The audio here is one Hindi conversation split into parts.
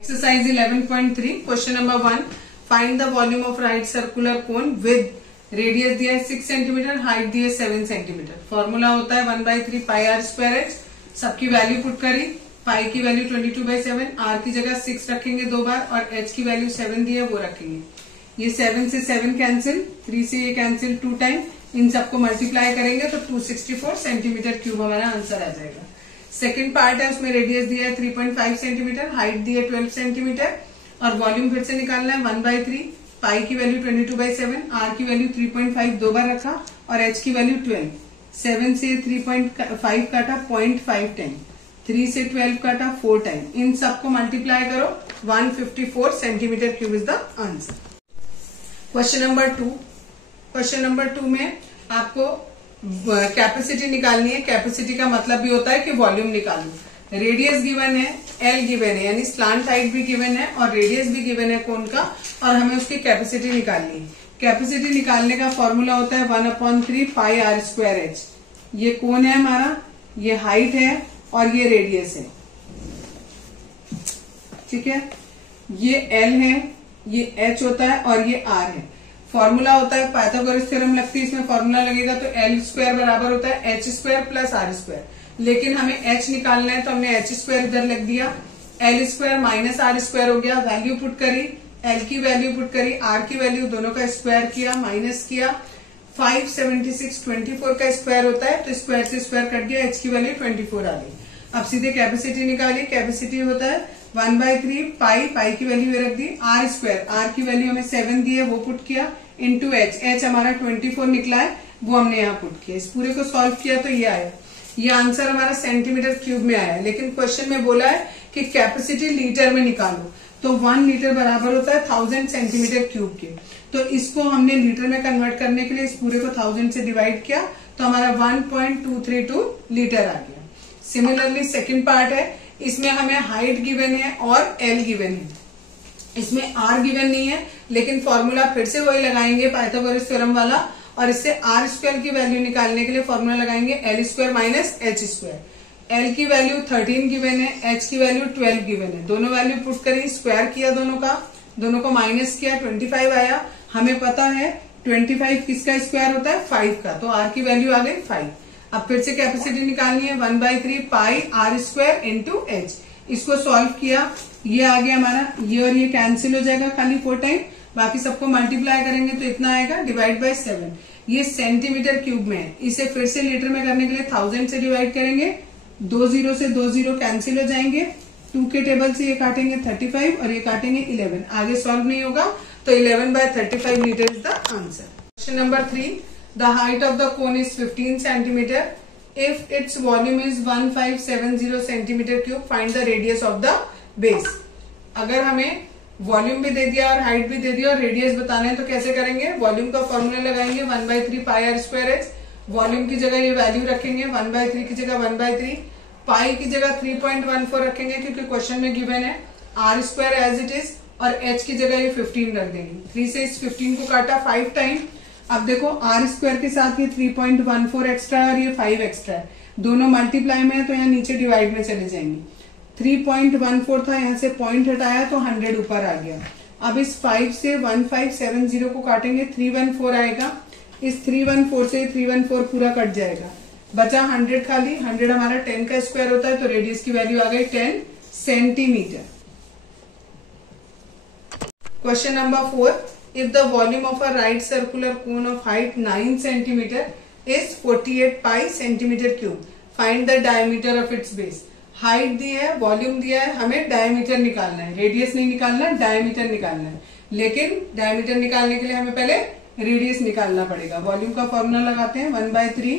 Exercise 11.3 question number 1 find the volume of right circular cone with radius दिया है 6 सेंटीमीटर, हाइट दी है 7 सेंटीमीटर। फॉर्मूला होता है 1/3 पाई आर स्क्वायर एच। सबकी वैल्यू पुट करी, पाई की वैल्यू 22/7, आर की जगह 6 रखेंगे 2 बार और एच की वैल्यू 7 दी है वो रखेंगे। ये 7 से 7 कैंसिल, 3 से ये कैंसिल 2 टाइम, इन सबको मल्टीप्लाई करेंगे तो 264 सेंटीमीटर क्यूब हमारा आंसर आ जाएगा। सेकंड पार्ट है, उसमें रेडियस दिया है 3.5 सेंटीमीटर, हाइट दी है 12 सेंटीमीटर और वॉल्यूम फिर से निकालना है 1/3 पाई की वैल्यू 22/7, आर की वैल्यू 3.5 दो बार रखा और एच की वैल्यू 12। 7 से 3.5 काटा 0.5 टाइम, 3 से 12 काटा 4 टाइम, इन सबको मल्टीप्लाई करो 154 centimetre cube is the answer. Question number 2 में आपको कैपेसिटी निकालनी है। कैपेसिटी का मतलब भी होता है कि वॉल्यूम निकालना। रेडियस गिवन है, एल गिवन है, यानी स्लांट हाइट भी गिवन है और रेडियस भी गिवन है कोन का, और हमें उसकी कैपेसिटी निकालनी है। कैपेसिटी निकालने का फॉर्मूला होता है 1/3 पाई आर स्क्वायर एच। ये कोन है हमारा, ये हाइट है और ये रेडियस है, ठीक है। ये एल है, ये एच होता है और ये आर है। फॉर्मूला होता है पाइथागोरस थ्योरम लगती है, इसमें फॉर्मूला लगेगा तो एल स्क्वायर बराबर होता है H square plus R square. लेकिन हमें एच निकालना है तो हमने एच स्क्वायर इधर लिख दिया, L square minus R square हो गया। वैल्यू पुट करी, एल की वैल्यू पुट करी, आर की वैल्यू, दोनों का स्क्वायर किया, माइनस किया। 576 24 का स्क्वायर होता है तो स्क्वायर से स्क्वायर कट गया, एच की वैल्यू 24 आ गई। अब सीधे कैपेसिटी निकाली। कैपेसिटी होता है 1/3 पाई की वैल्यू रख दी, आर स्क्वायर, आर की वैल्यू हमें 7 दी है वो पुट किया, इंटू एच, एच हमारा 24 निकला है वो हमने यहाँ पुट किया। इस पूरे को सॉल्व किया तो ये आया। ये आंसर हमारा सेंटीमीटर क्यूब में आया, लेकिन क्वेश्चन में बोला है कि कैपेसिटी लीटर में निकालो, तो 1 लीटर बराबर होता है 1000 सेंटीमीटर क्यूब के। तो इसको हमने लीटर में कन्वर्ट करने के लिए इस पूरे को 1000 से डिवाइड किया तो हमारा 1.232 लीटर आ गया। सिमिलरली सेकेंड पार्ट है, इसमें हमें हाइट गिवन है और एल गिवन है, इसमें आर गिवन नहीं है, लेकिन फॉर्मूला फिर से वही लगाएंगे पाइथागोरस थ्योरम वाला, और इससे आर स्क्वायर की वैल्यू निकालने के लिए फॉर्मूला लगाएंगे L square minus H square. L की वैल्यू 13 गिवन है, एच की वैल्यू 12 गिवन है, दोनों वैल्यू पुट करी, स्क्वायर किया दोनों को माइनस किया, 25 आया। हमें पता है 25 किसका स्क्वायर होता है, 5 का, तो आर की वैल्यू आ गई 5। अब फिर से कैपेसिटी निकालनी है 1/3 पाई आर स्क्वायर इंटू एच। इसको सॉल्व किया, ये आ गया हमारा, ये और ये कैंसिल हो जाएगा खाली 4 टाइम, बाकी सबको मल्टीप्लाई करेंगे तो इतना आएगा, डिवाइड बाय 7। ये सेंटीमीटर क्यूब में है, इसे फिर से लीटर में करने के लिए 1000 से डिवाइड करेंगे, 2 0 से 2 0 कैंसिल हो जाएंगे, 2 के टेबल से ये काटेंगे 35 और ये काटेंगे 11। आगे सॉल्व नहीं होगा तो 11/35 litre is the answer. Question number 3, the height of the cone is 15 centimetre if its volume is 1570 centimetre cube, find the radius of the base. अगर हमें वॉल्यूम भी दे दिया और हाइट भी दे दिया और रेडियस बताना है तो कैसे करेंगे? वॉल्यूम का फॉर्मूला लगाएंगे 1/3 पाई आर स्क्वायर एच। वॉल्यूम की जगह ये वैल्यू रखेंगे, 1/3 की जगह 1/3, पाई की जगह 3.14 रखेंगे क्योंकि क्वेश्चन में गिवन है, R square as it is, और एच की जगह ये 15 रख देंगे। 3 से इस 15 को काटा 5 टाइम। अब देखो आर स्क्वायर के साथ ये 3.14 एक्स्ट्रा है और ये 5 एक्स्ट्रा है, दोनों मल्टीप्लाई में है तो यहाँ नीचे डिवाइड में चले जाएंगे। 3.14 था, यहाँ से पॉइंट हटाया तो 100 ऊपर आ गया। अब इस 5 से 1570 को काटेंगे, 314 आएगा, इस 314 से 314 पूरा कट जाएगा, बचा 100 खाली। 100 हमारा 10 का स्क्वायर होता है तो रेडियस की वैल्यू आ गई 10 centimetre. Question number 4, if the volume of a right circular cone of height 9 centimeter is 48 pi centimeter cube, find the diameter of its base। Height दी है, वॉल्यूम दिया है, हमें डायमीटर निकालना है, रेडियस नहीं निकालना, डायमीटर निकालना है। लेकिन डायमीटर निकालने के लिए हमें पहले रेडियस निकालना पड़ेगा। वॉल्यूम का फॉर्मूला लगाते हैं 1/3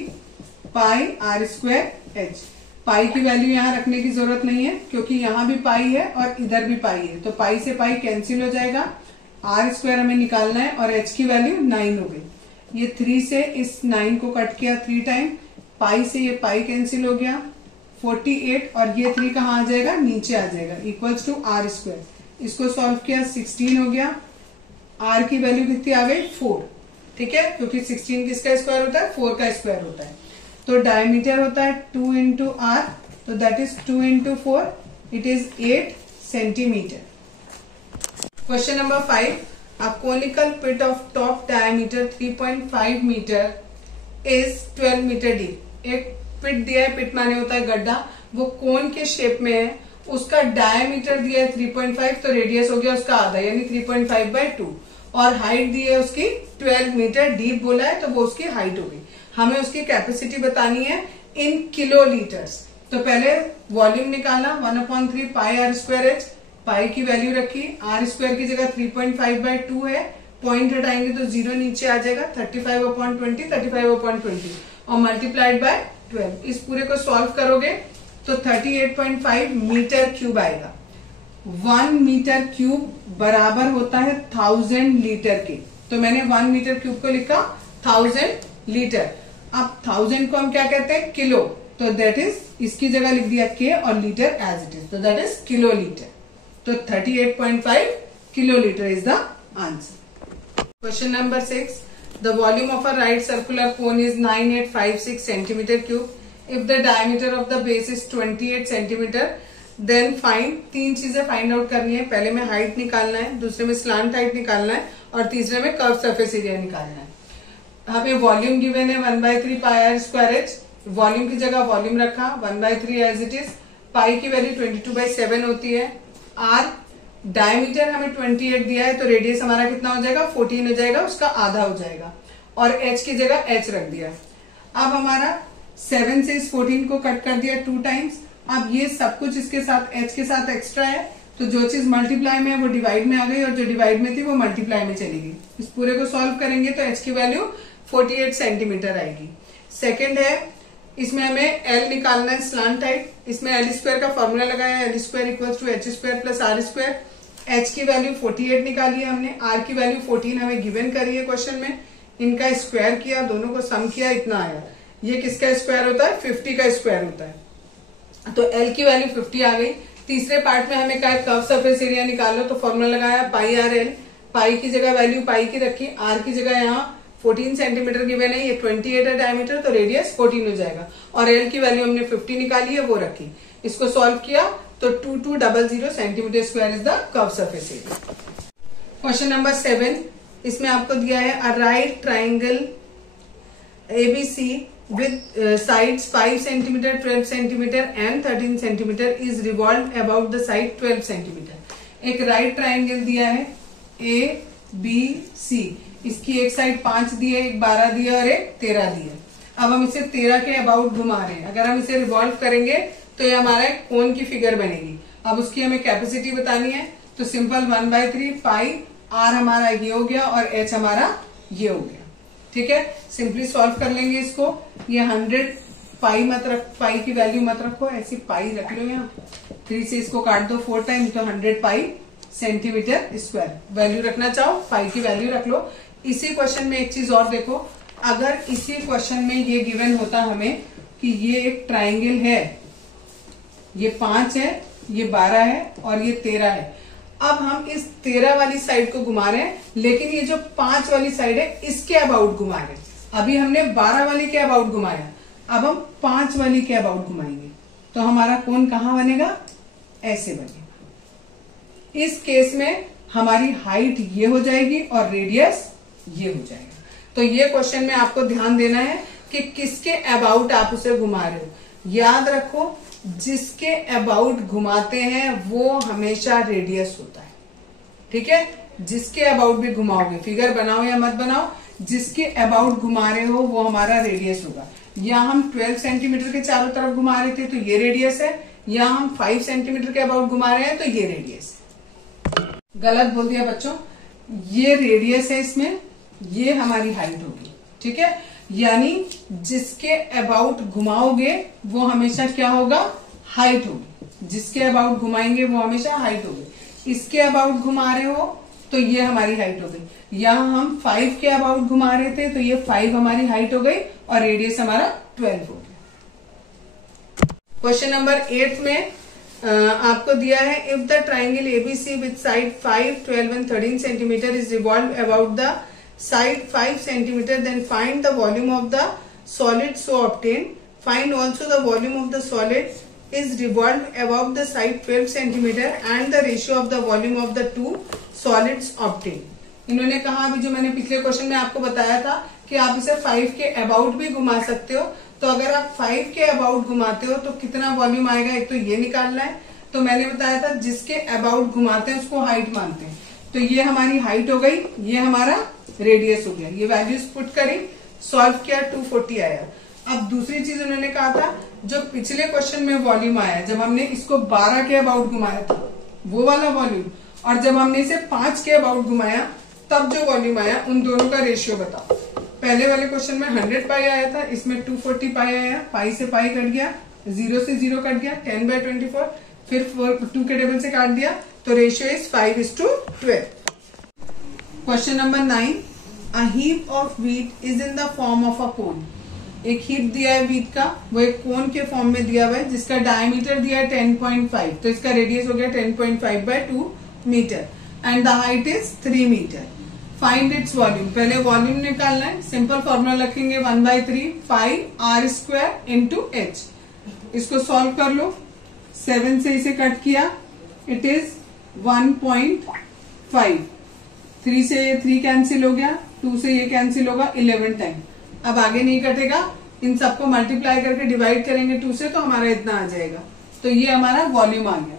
पाई आर स्क्वायर एच। पाई की वैल्यू यहाँ रखने की जरूरत नहीं है क्योंकि यहाँ भी पाई है और इधर भी पाई है, तो पाई से पाई कैंसिल हो जाएगा। आर स्क्वायर हमें निकालना है और एच की वैल्यू 9 हो गई। ये 3 से इस 9 को कट किया 3 टाइम, पाई से ये पाई कैंसिल हो गया, 48, और ये 3 कहाँ आ जाएगा, नीचे आ जाएगा, इक्वल्स टू आर स्क्वायर। इसको सॉल्व किया, 16 हो गया। आर की वैल्यू कितनी आ गई, 4, ठीक है, क्योंकि 16 किसका स्क्वायर होता है, 4 का स्क्वायर होता है। तो डायमीटर होता है 2 इंटू आर, तो that is 2 into 4, it is 8 centimetre. Question number 5, a conical pit of top diameter 3.5 metre is 12 metre deep. एक पिट दिया है, पिट माने होता है गड्ढा, वो कोन के शेप में है, उसका डायमीटर दिया है 3.5, तो रेडियस हो गया उसका आधा यानी 3.5/2, और हाइट दी है उसकी 12 मीटर डीप बोला है, तो वो उसकी हाइट हो गई। हमें उसकी कैपेसिटी बतानी है इन किलोलीटर्स। तो पहले वॉल्यूम निकाला 1/3 पाई आर स्क्वायर एच, पाई की वैल्यू रखी, आर स्क्वायर की जगह 3.5/2 है, पॉइंट हटाएंगे तो 0 नीचे आ जाएगा, 35/20 और मल्टीप्लाइड बाय 12। इस पूरे को सॉल्व करोगे तो 38.5 मीटर क्यूब आएगा। 1 मीटर क्यूब बराबर होता है 1000 लीटर के, तो मैंने 1 मीटर क्यूब को लिखा 1000 लीटर। अब 1000 को हम क्या कहते हैं, किलो, तो दैट इज इसकी जगह लिख दिया के और लीटर एज इट इज, तो दैट इज किलो लीटर। तो 38.5 kilolitre is the answer. Question number 6, the volume of a right circular cone is 9856 centimetre cube. If the diameter of the base is 28 centimetre, then find. 3 चीजें फाइंड आउट करनी है, पहले में हाइट निकालना है, दूसरे में स्लांट हाइट निकालना है, और तीसरे में कर्व सरफेस एरिया निकालना है। हमें वॉल्यूम गिवन है 1/3 पाई आर स्क्वायर एच, वॉल्यूम की जगह वॉल्यूम रखा 1/3 एज इट इज, पाई की वैल्यू 22/7 होती है, आर डायमीटर हमें 28 दिया है, तो रेडियस हमारा कितना हो जाएगा, 14 हो जाएगा, उसका आधा हो जाएगा, और एच की जगह एच रख दिया। अब हमारा 7 से इस 14 को कट कर दिया 2 टाइम्स। अब ये सब कुछ इसके साथ एच के साथ एक्स्ट्रा है, तो जो चीज मल्टीप्लाई में है वो डिवाइड में आ गई, और जो डिवाइड में थी वो मल्टीप्लाई में चली गई। इस पूरे को सॉल्व करेंगे तो एच की वैल्यू 48 सेंटीमीटर आएगी। सेकेंड है, इसमें हमें एल निकालना है, स्लांट हाइट। इसमें एल स्क्वायर का फॉर्मूला लगाया, L square equals to H square plus R square. H की वैल्यू 48 निकाली है हमने, आर की वैल्यू 14 हमें गिवन करी है क्वेश्चन में, इनका स्क्वायर किया, दोनों को सम किया, इतना आया। ये किसका स्क्वायर होता है, 50 का स्क्वायर होता है, तो एल की वैल्यू 50 आ गई। तीसरे पार्ट में हमें कहा कर्व सरफेस एरिया निकालो, तो फॉर्मूला लगाया पाई आर एल, पाई की जगह वैल्यू पाई की रखी, आर की जगह यहाँ 14 सेंटीमीटर गिवन है, ये 28 है डायमीटर, तो रेडियस 14 हो जाएगा, और एल की वैल्यू हमने 50 निकाली है, वो रखी। इसको सॉल्व किया तो 2200 centimetre square is the curve surface area. Question number 7, इसमें आपको दिया है a right triangle ABC with sides 5 cm, 12 cm and 13 cm is revolved about the side 12 cm। एक राइट ट्राइंगल दिया है ABC, इसकी एक साइड 5 दी है, एक 12 दी है और एक 13 दी है। अब हम इसे 13 के अबाउट घुमा रहे हैं, अगर हम इसे रिवॉल्व करेंगे तो ये हमारा एक कोन की फिगर बनेगी। अब उसकी हमें कैपेसिटी बतानी है, तो सिंपल 1/3 पाई, आर हमारा ये हो गया और एच हमारा ये हो गया, ठीक है। सिंपली सॉल्व कर लेंगे इसको। ये 100 पाई मत रख, पाई की वैल्यू मत रखो, ऐसी पाई रख लो, यहाँ 3 से इसको काट दो 4 टाइम, तो 100 पाई सेंटीमीटर स्क्वायर। वैल्यू रखना चाहो पाई की वैल्यू रख लो। इसी क्वेश्चन में एक चीज और देखो, अगर इसी क्वेश्चन में ये गिवन होता हमें कि ये एक ट्राइंगल है, ये 5 है, ये 12 है और ये 13 है। अब हम इस 13 वाली साइड को घुमा रहे हैं, लेकिन ये जो 5 वाली साइड है इसके अबाउट घुमा रहे हैं। अभी हमने 12 वाली के अबाउट घुमाया, अब हम 5 वाली के अबाउट घुमाएंगे, तो हमारा कोण कहां बनेगा, ऐसे बनेगा। इस केस में हमारी हाइट ये हो जाएगी और रेडियस ये हो जाएगा। तो ये क्वेश्चन में आपको ध्यान देना है कि किसके अबाउट आप उसे घुमा रहे हो। याद रखो, जिसके अबाउट घुमाते हैं वो हमेशा रेडियस होता है, ठीक है। जिसके अबाउट भी घुमाओगे, फिगर बनाओ या मत बनाओ, जिसके अबाउट घुमा रहे हो वो हमारा रेडियस होगा। या हम 12 सेंटीमीटर के चारों तरफ घुमा रहे थे तो ये रेडियस है, या हम 5 सेंटीमीटर के अबाउट घुमा रहे हैं तो ये रेडियस है। गलत बोल दिया बच्चों, ये रेडियस है, इसमें ये हमारी हाइट होगी, ठीक है। यानी जिसके अबाउट घुमाओगे वो हमेशा क्या होगा, हाइट होगी। जिसके अबाउट घुमाएंगे वो हमेशा हाइट होगी। इसके अबाउट घुमा रहे हो तो ये हमारी हाइट हो गई। यहाँ हम 5 के अबाउट घुमा रहे थे तो ये 5 हमारी हाइट हो गई और रेडियस हमारा 12 हो गया। क्वेश्चन नंबर 8 में आपको दिया है, if the triangle ABC with side 5, 12 and 13 centimetre is revolve about the side 5 centimeter, then find the volume of the solid so obtained. Find also the volume of the solid is revolved above the side 12 centimeter and the ratio of the volume of the two solids obtained. इन्होंने कहा, अभी जो मैंने पिछले क्वेश्चन में आपको बताया था कि आप इसे 5 के अबाउट भी घुमा सकते हो, तो अगर आप 5 के अबाउट घुमाते हो तो कितना वॉल्यूम आएगा, एक तो ये निकालना है। तो मैंने बताया था जिसके अबाउट घुमाते हैं उसको हाइट मानते हैं, तो ये हमारी हाइट हो गई, ये हमारा रेडियस हो गया। ये वैल्यूज पुट करी, सॉल्व किया, 240 आया। अब दूसरी चीज उन्होंने कहा था, जो पिछले क्वेश्चन में वॉल्यूम आया जब हमने इसको 12 के अबाउट घुमाया था वो वाला वॉल्यूम, और जब हमने इसे 5 के अबाउट घुमाया तब जो वॉल्यूम आया, उन दोनों का रेशियो बताओ। पहले वाले क्वेश्चन में 100 पाई आया था, इसमें 240 पाई आया। पाई से पाई कट गया, 0 से 0 कट गया, 10/24, फिर 2 के टेबल से काट दिया, तो ratio is 5:12। Question number 9, a heap of wheat is in the form of a cone. एक हीप दिया है व्हीट का, वो एक कोन के फॉर्म में दिया हुआ है, जिसका डायमीटर दिया है 10.5, तो इसका रेडियस हो गया 10.5/2 metre and the height is 3 metre. Find its volume. पहले वॉल्यूम निकालना है, सिंपल फॉर्मूला रखेंगे 1/3 पाई r² इंटू h। इसको सॉल्व कर लो, 7 से इसे कट किया, इट इज 1.5। 3 से ये 3 कैंसिल हो गया, 2 से ये कैंसिल होगा 11 टाइम। अब आगे नहीं कटेगा, इन सबको मल्टीप्लाई करके डिवाइड करेंगे 2 से, तो हमारा इतना आ जाएगा। तो ये हमारा वॉल्यूम आ गया।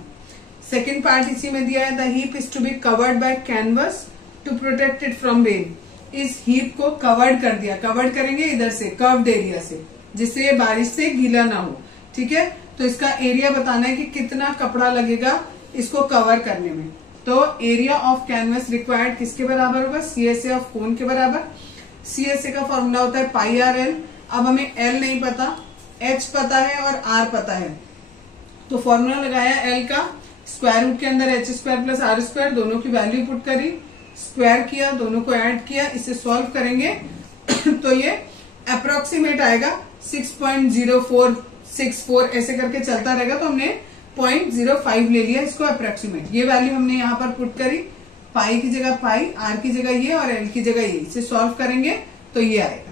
सेकेंड पार्ट इसी में दिया है, the heap is to be covered by canvas to protect it from rain. इस हीप को कवर्ड कर दिया, कवर्ड करेंगे इधर से कर्व्ड एरिया से, जिससे ये बारिश से गीला ना हो। ठीक है, तो इसका एरिया बताना है कि कितना कपड़ा लगेगा इसको कवर करने में। तो एरिया ऑफ कैनवस रिक्वायर्ड किसके बराबर होगा, CSA ऑफ कोन के बराबर। CSA का फॉर्मूला होता है πRL। अब हमें L नहीं पता, H पता है और R पता है, तो फॉर्मूला लगाया L का, स्क्वायर रूट के अंदर h² प्लस r², दोनों की वैल्यू पुट करी, स्क्वायर किया, दोनों को ऐड किया, इसे सॉल्व करेंगे तो ये अप्रोक्सीमेट आएगा 6.0464, ऐसे करके चलता रहेगा, तो हमने 0.05 ले लिया इसको अप्रोक्सीमेट। ये वैल्यू हमने यहाँ पर पुट करी, पाई की जगह पाई, आर की जगह ये और एल की जगह ये, इसे सॉल्व करेंगे तो ये आएगा।